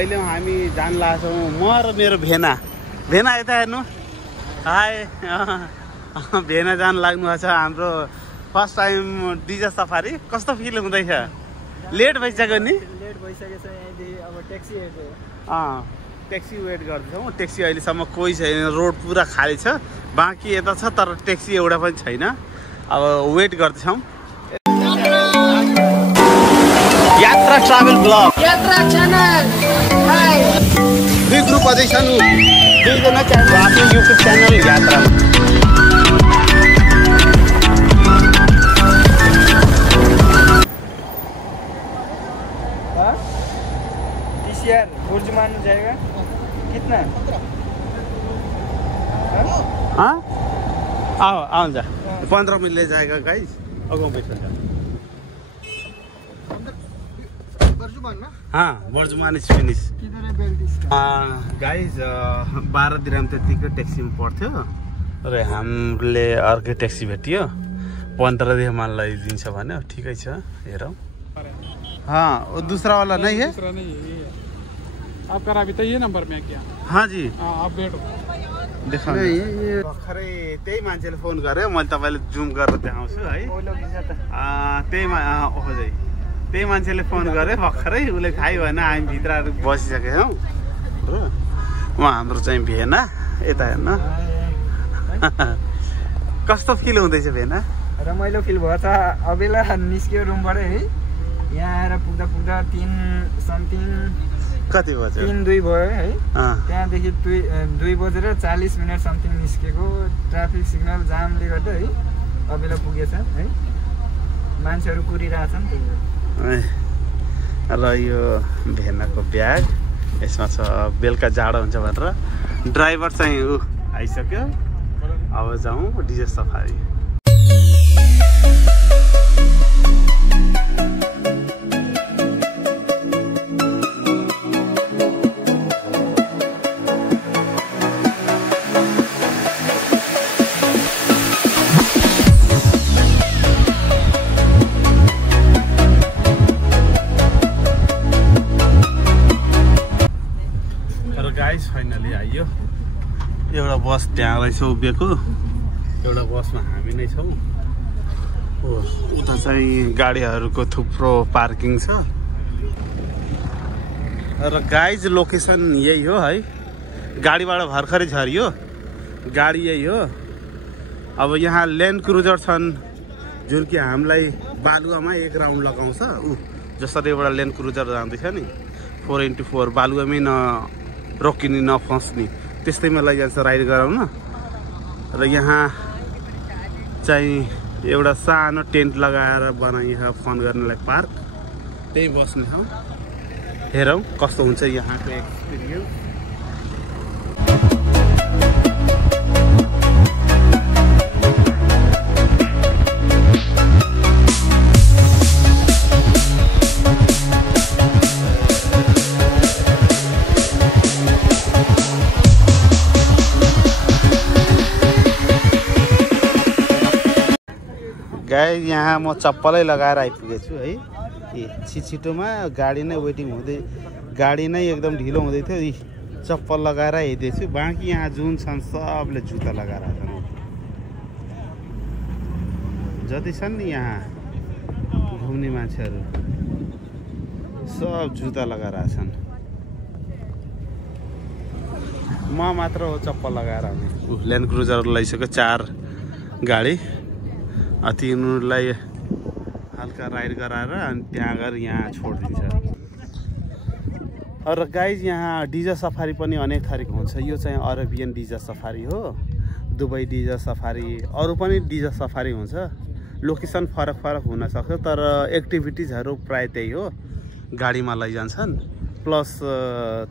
अहिले हामी जान लाग्छौँ म र मेरो भेना यता हेर्नु हाय भेना जान लाग्नु छ हाम्रो फर्स्ट टाइम डिजर सफारी कस्तो फिल हुँदैछ लेट भइसक्यो नि लेट भइसकेको छ यहाँदेखि अब ट्याक्सी हेर्दै ट्याक्सी वेट गर्दैछौँ ट्याक्सी अहिलेसम्म कोही छैन रोड पुरा खाली छ बाँकी यता छ तर ट्याक्सी एउटा पनि छैन अब वेट गर्दैछौँ यात्रा ट्राभल ब्लग यात्रा च्यानल हाय दुई ग्रुप अझै छन् दुईजना च्यानल आफ्नो युट्युब च्यानल यात्रा टीसीआर बुर्ज मारने जाएगा कितना हाँ आओ जा 15 मिनट ले जाएगा गाइस अगो बैठ हाँ बर्जुमान इज फिनिश गाइस 12 दिराम त्यतिकै ट्याक्सीमा पर्थ्यो र हामीले अर्कै ट्याक्सी भेटियो 15 दिराम मलाई दिन्छ भन्यो ठिकै छ हेरौँ हाँ वो दूसरा वाला नहीं है दूसरा नहीं है ये आपका राबिता ये नंबर में क्या हाँ जी आप बैठो देखा भर्खरै त्यही मान्छेले फोन गर्यो मैले तपाईलाई जुम गरेर देखाउँछु है त्यही मान्छेले फोन गर्यो भर्खरै उसले खाइ भएन हामी भित्र बसिसकेका छौँ र उहाँ हाम्रो चाहिँ भेना यता हेर्न कस्तो फिल हुँदैछ भेना रमाइलो फिल भयो त अबेला निस्क्यो रुमबाट है यहाँ आएर पुग्दा 3 समथिङ कति बज्यो 3-2 भयो है त्यहाँदेखि 2:40 मिनट समथिङ निस्केको ट्राफिक सिग्नल जामले गर्दा है अबेला पुगेछ है मान्छेहरू कुरिरहेछन् र यो भेनाको ब्याग यसमा छ बेलुका जाडो हुन्छ भनेर ड्राइभर चाहिँ आइसक्यो अब जाउँ डिजर सफारी फाइनली आइयो एउटा बस त्यहाँ रहेछ उभिएको एउटा बसमा हामी नै छौँ उता चाहिँ गाडीहरूको थुप्रो पार्किङ छ र गाइज लोकेसन यही हो है गाडीबाट भर्खरै झरियो गाडी यही हो अब यहाँ ल्यान्ड क्रुजर छन् जुन कि हामीलाई बालुवामा एक राउन्ड लगाउँछ जसरी एउटा ल्यान्ड क्रुजर जाँदैछ नि 4x4 बालुवामै रोकिने नफस्ने त्यस्तैमा लैजान्छ राइड गराउन र यहाँ चाहिँ एउटा सानो टेन्ट लगाएर बनाइएको फन गर्नलाई पार्क त्यही बस्ने ठाउँ हेरौँ कस्तो हुन्छ यहाँको एक्सपिरियन्स गाइस यहाँ म चप्पलै लगाएर आइपुगेको छु है छिटोमा गाडी नै वेटिङ हुँदै गाडी नै एकदम ढिलो हुँदै थियो चप्पल लगाएर हिँड्दैछु बाँकी यहाँ जुन छन् सबले जुत्ता लगाएर छन् जति छन् नि यहाँ घुम्ने मान्छेहरू सब जुत्ता लगाएर छन् म मात्र हो चप्पल लगाएर आउने ल्यान्ड क्रुजर लैसक्यो 4 गाडी तिनीहरूलाई हल्का राइड गराएर अनि त्यहाँ गएर यहाँ छोडिदिन्छ र गाइज यहाँ डिजर सफारी पनि अनेक थरीको हुन्छ यो चाहिँ अरेबियन डिजर सफारी हो दुबई डिजर सफारी अरू पनि डिजर सफारी हुन्छ लोकेसन फरक हुनसक्छ तर एक्टिभिटिजहरू प्राय त्यही हो गाडीमा लैजान्छन् प्लस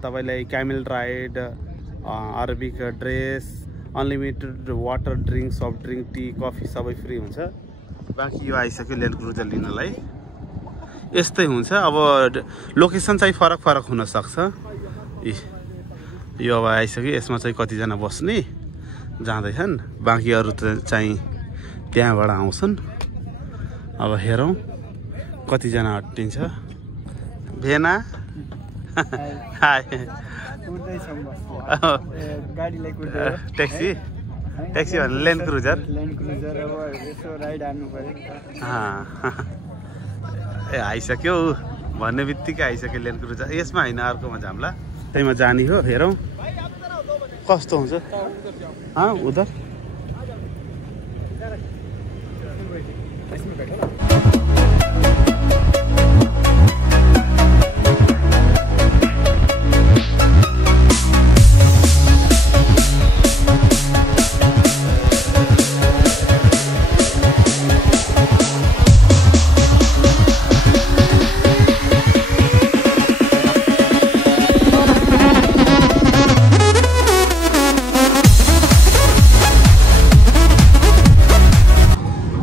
तपाईँलाई camel ride Arabic dress unlimited water drink soft drink tea coffee सबै फ्री हुन्छ बाँकी यो आइसक्यो ल्यान्ड क्रुजर लिनलाई यस्तै हुन्छ अब लोकेसन चाहिँ फरक हुनसक्छ यो अब आइसक्यो यसमा चाहिँ कतिजना बस्ने जाँदैछन् बाँकी अरू चाहिँ त्यहाँबाट आउँछन् अब हेरौँ कतिजना अट्टिन्छ भेना हाय कुर्दैछौँ बस गाडीलाई कुर्दै ट्याक्सी ट्याक्सी भन्नु ल्यान्ड क्रुजर अब यसो राइड हान्नु पर्यो ए आइसक्यो भन्ने बित्तिकै आइसक्यो ल्यान्ड क्रुजर यसमा होइन अर्कोमा जाम्ला त्यहीमा जाने हो हेरौँ कस्तो हुन्छ उधर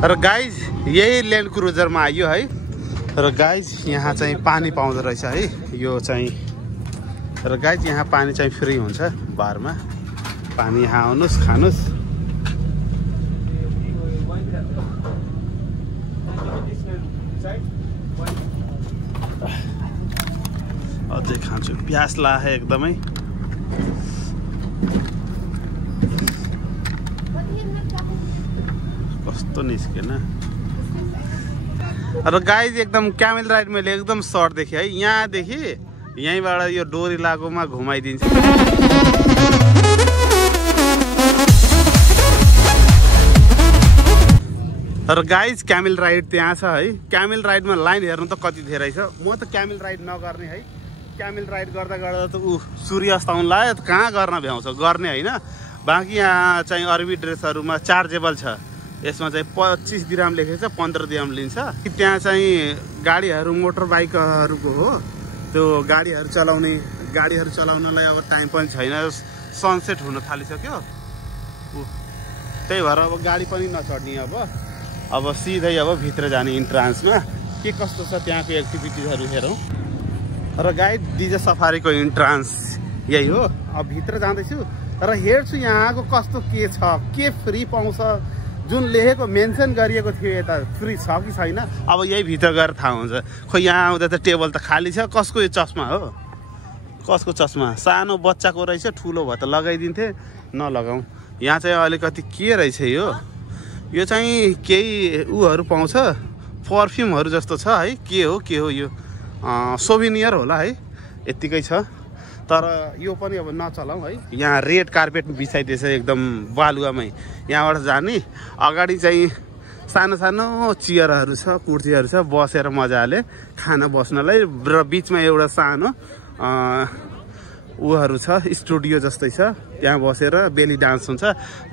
र गाइज यही ल्यान्ड क्रुजरमा आइयो है र गाइज यहाँ चाहिँ पानी पाउँदो रहेछ है यो चाहिँ र गाइज यहाँ पानी चाहिँ फ्री हुन्छ बारमा पानी यहाँ आउनुहोस् खानुहोस् अझै खान्छु प्यास लाग्यो एकदमै कस्तो निस्केन र गाइज एकदम क्यामेल राइड मैले एकदम सर्ट देखेँ है यहाँदेखि यहीँबाट यो डोरी लागोमा घुमाइदिन्छ र गाइज क्यामेल राइड त्यहाँ छ है क्यामेल राइडमा लाइन हेर्नु त कति धेरै छ म त क्यामेल राइड नगर्ने है क्यामेल राइड गर्दा गर्दा त सूर्यास्त आउनु लाग्यो कहाँ गर्न भ्याउँछ गर्ने होइन बाँकी यहाँ चाहिँ अरबी ड्रेसहरूमा चार्जेबल छ यसमा चाहिँ 25 दिराम लेखेको छ 15 दिराम लिन्छ त्यहाँ चाहिँ गाडीहरू मोटर बाइकहरूको हो त्यो गाडीहरू चलाउनलाई अब टाइम पनि छैन सनसेट हुन थालिसक्यो त्यही भएर अब गाडी पनि नचढ्ने अब सिधै अब भित्र जाने इन्ट्रान्समा के कस्तो छ त्यहाँको एक्टिभिटिजहरू हेरौँ र गाइड डिजे सफारीको इन्ट्रान्स यही हो अब भित्र जाँदैछु र हेर्छु यहाँको कस्तो के छ के फ्री पाउँछ जुन लेखेको मेन्सन गरिएको थियो यता फ्री छ कि छैन अब यही भित्र गएर थाहा हुन्छ खोइ यहाँ आउँदा त टेबल त खाली छ कसको यो चस्मा हो कसको चस्मा सानो बच्चाको रहेछ ठुलो भयो त लगाइदिन्थे नलगाउँ यहाँ चाहिँ अलिकति के रहेछ यो चाहिँ केही उहरू पाउँछ पर्फ्युमहरू जस्तो छ है के हो यो सोभिनियर होला है यत्तिकै छ तर यो पनि अब नचलाउँ है यहाँ रेड कार्पेट बिछाइदिएछ एकदम बालुवामै यहाँबाट जाने अगाडि चाहिँ सानो सानो चेयरहरू छ कुर्सीहरू छ बसेर मजाले खाना बस्नलाई र बिचमा एउटा सानो उहरू छ स्टुडियो जस्तै छ त्यहाँ बसेर बेली डान्स हुन्छ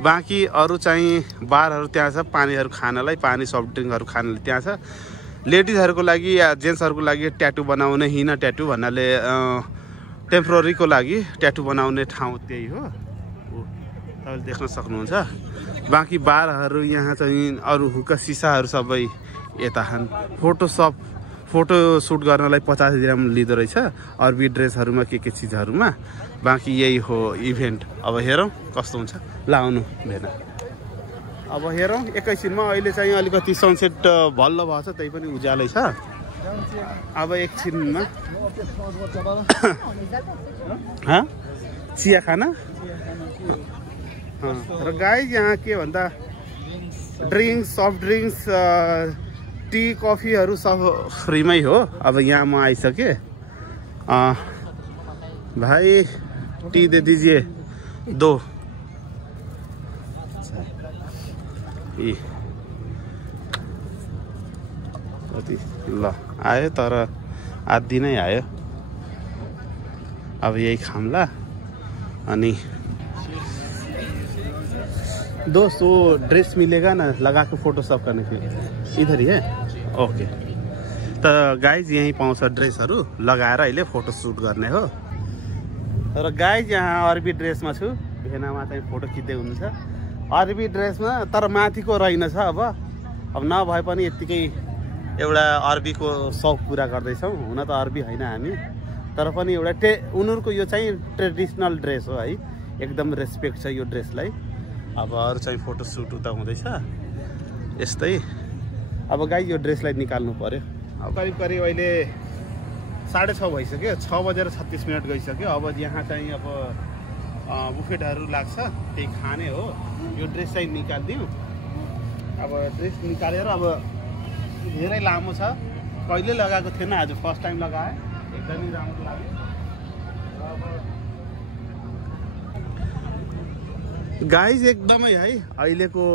बाँकी अरू चाहिँ बारहरू त्यहाँ छ पानीहरू खानलाई पानी सफ्ट ड्रिङ्कहरू खानलाई त्यहाँ छ लेडिजहरूको लागि या जेन्ट्सहरूको लागि ट्याटु बनाउने हिना ट्याटु भन्नाले टेम्पोररीको लागि ट्याटु बनाउने ठाउँ त्यही हो तपाईँले देख्न सक्नुहुन्छ बाँकी बारहरू यहाँ चाहिँ अरू हुक्का सिसाहरू सबै यता छन् फोटो सुट गर्नलाई 50 दिराम लिँदो रहेछ अरबी ड्रेसहरूमा के चिजहरूमा बाँकी यही हो इभेन्ट अब हेरौँ कस्तो हुन्छ लाउनु भेना अब हेरौँ एकैछिनमा अहिले चाहिँ अलिकति सनसेट भल्ल भएको छ त्यही पनि उज्यालै छ अब एकछिनमा चिया खाना र गाइज यहाँ के भन्दा ड्रिङ्क्स सफ्ट ड्रिङ्क्स टी कफीहरू सब फ्रीमै हो अब यहाँ म आइसकेँ भाइ टी दे दीजिए 2 कति ल आयो तर आधी नै आयो अब यही खाम्ला अनि दोस्त वो ड्रेस मिलेगा ना लगा के फोटोशॉप करने के इधर ही है ओके त गाइज यहीँ पाउँछ ड्रेसहरू लगाएर अहिले फोटो सुट गर्ने हो र गाइज यहाँ अरबी ड्रेसमा छु भेनामा चाहिँ फोटो खिच्दै हुनुहुन्छ अरबी ड्रेसमा तर माथिको रहेनछ अब नभए पनि यत्तिकै एउटा अरबीको सौक पुरा गर्दैछौँ हुन त अरबी होइन हामी तर पनि एउटा उनीहरूको यो चाहिँ ट्रेडिसनल ड्रेस हो है एकदम रेस्पेक्ट छ यो ड्रेसलाई अब अरू चाहिँ फोटो सुट उता हुँदैछ यस्तै अब गाई यो ड्रेसलाई निकाल्नु पर्यो अब करिब अहिले 6:30 भइसक्यो, 6:36 गइसक्यो। अब यहाँ चाहिँ अब बुफेटहरू लाग्छ, त्यही खाने हो। यो ड्रेस चाहिँ निकालिदिउँ। अब ड्रेस निकालेर अब धेरै लामो छ, कहिले लगाएको थिएन, आज फर्स्ट टाइम लगाएँ, एकदमै राम्रो लाग्यो। गाइज एकदमै है अहिलेको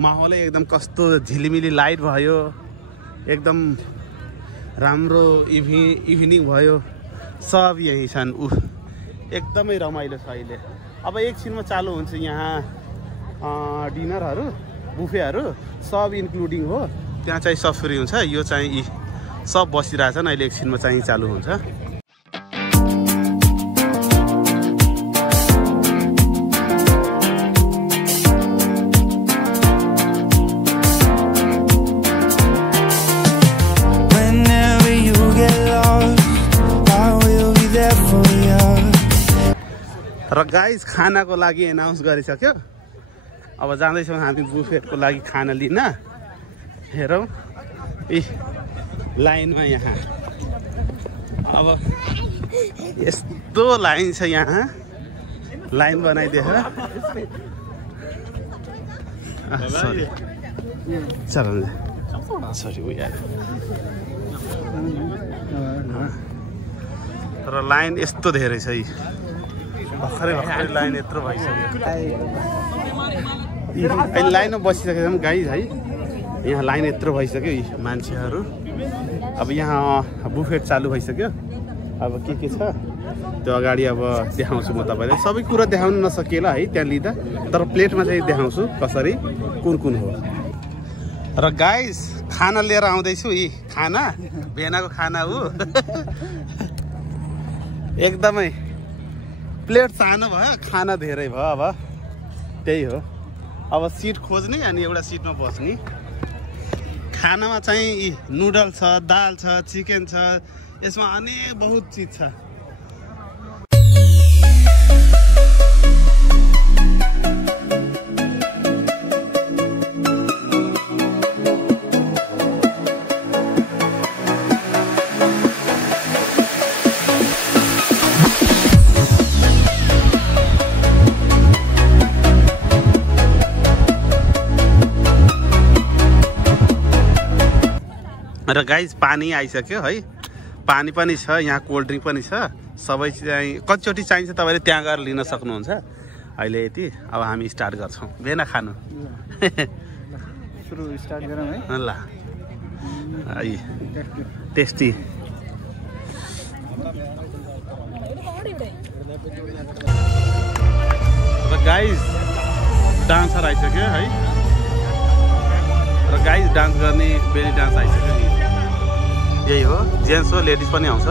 माहौलै एकदम कस्तो झिलिमिली लाइट भयो, एकदम राम्रो इभिनिङ भयो, सब यही छन्। एकदमै रमाइलो छ अहिले। अब एकछिनमा चालु हुन्छ यहाँ डिनरहरू, बुफेहरू सब इन्क्लुडिङ हो। त्यहाँ चाहिँ सब फ्री हुन्छ। यो चाहिँ यी सब बसिरहेछन्, अहिले एकछिनमा चाहिँ चालु हुन्छ। र गाइस खानाको लागि एनाउन्स गरिसक्यो। अब जाँदैछौँ हामी बुफेटको लागि खाना लिन। हेरौँ लाइनमा यहाँ अब यस्तो लाइन छ, यहाँ लाइन बनाइदिएछ। सरी सरी तर लाइन यस्तो धेरै छ। भर्खरै लाइन यत्रो भइसक्यो। अहिले लाइनमा बसिसकेको छौँ गाइज है। यहाँ लाइन यत्रो भइसक्यो मान्छेहरू। अब यहाँ बुफेट चालु भइसक्यो। अब के छ त्यो अगाडि अब देखाउँछु म तपाईँलाई। सबै कुरा देखाउन नसकिएला है त्यहाँ लिँदा, तर प्लेटमा चाहिँ देखाउँछु कसरी कुन हो। र गाइज खाना लिएर आउँदैछु। यी खाना भेनाको खाना हो। एकदमै प्लेट सानो भयो, खाना धेरै भयो। अब त्यही हो, अब सिट खोज्ने अनि एउटा सिटमा बस्ने। खानामा चाहिँ नुडल छ, दाल छ, चिकन छ, यसमा अनेक बहुत चिज छ। र गाइज पानी आइसक्यो है, पानी पनि छ, यहाँ कोल्ड ड्रिङ्क पनि छ। सबै चाहिँ कतिचोटि चाहिन्छ तपाईँले त्यहाँ गएर लिन सक्नुहुन्छ। अहिले यति, अब हामी स्टार्ट गर्छौँ भेना खानु। सुरु स्टार्ट गरौँ है। ल टेस्टी। र गाइज डान्सर आइसक्यो है। र गाइज डान्स गर्ने बेली डान्स आइसक्यो नि। यही हो, जेन्ट्स हो, लेडिज पनि आउँछ।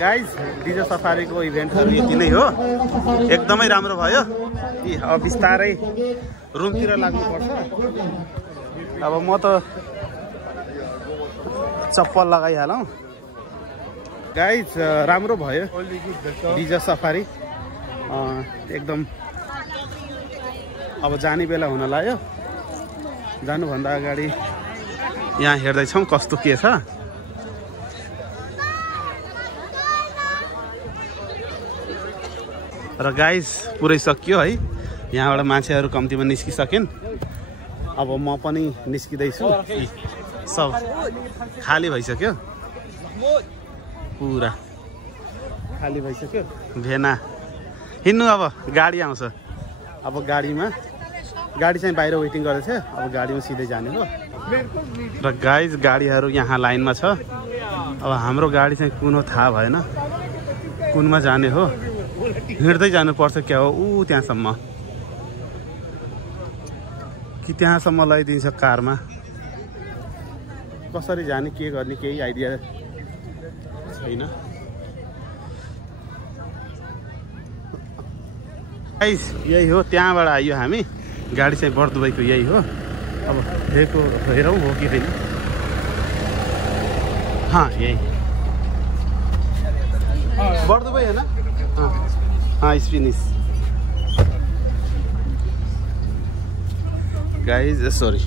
गाइज डिजे सफारीको इभेन्टहरू यति नै हो। एकदमै राम्रो भयो। अब बिस्तारै रुमतिर लाग्नुपर्छ। अब म त चप्पल लगाइहालौँ। गाइज राम्रो भयो डिजे सफारी एकदम। अब जाने बेला हुन लाग्यो। जानुभन्दा अगाडि यहाँ हेर्दैछौँ कस्तो के छ। र गाइस पुरै सकियो है। यहाँबाट मान्छेहरू कम्तीमा निस्किसकेन्। अब म पनि निस्किँदैछु। सब खाली भइसक्यो, पुरा खाली भइसक्यो। भेना हिँड्नु। अब गाडी आउँछ। अब गाडी चाहिँ बाहिर वेटिङ गर्दैछ। अब गाडीमा सिधै जाने हो। र गाइज गाडीहरू यहाँ लाइनमा छ। अब हाम्रो गाडी चाहिँ कुन हो थाहा भएन। कुनमा जाने हो। हिँड्दै जानुपर्छ क्या हो ऊ त्यहाँसम्म कि त्यहाँसम्म लैदिन्छ कारमा। कसरी जाने के गर्ने केही आइडिया छैन। गाइस यही हो। त्यहाँबाट आइयो हामी। गाडी चाहिँ बर्दुबईको यही हो। अब हेरौँ हो कि होइन। यही बर्दुबई होइन। स्पिनिस गाइज सरी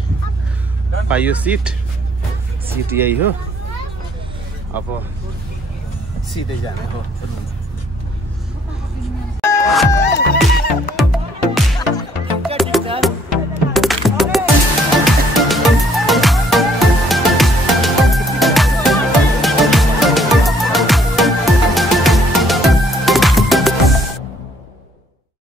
पाइयो सीट यही हो। अब सिधै जाने हो।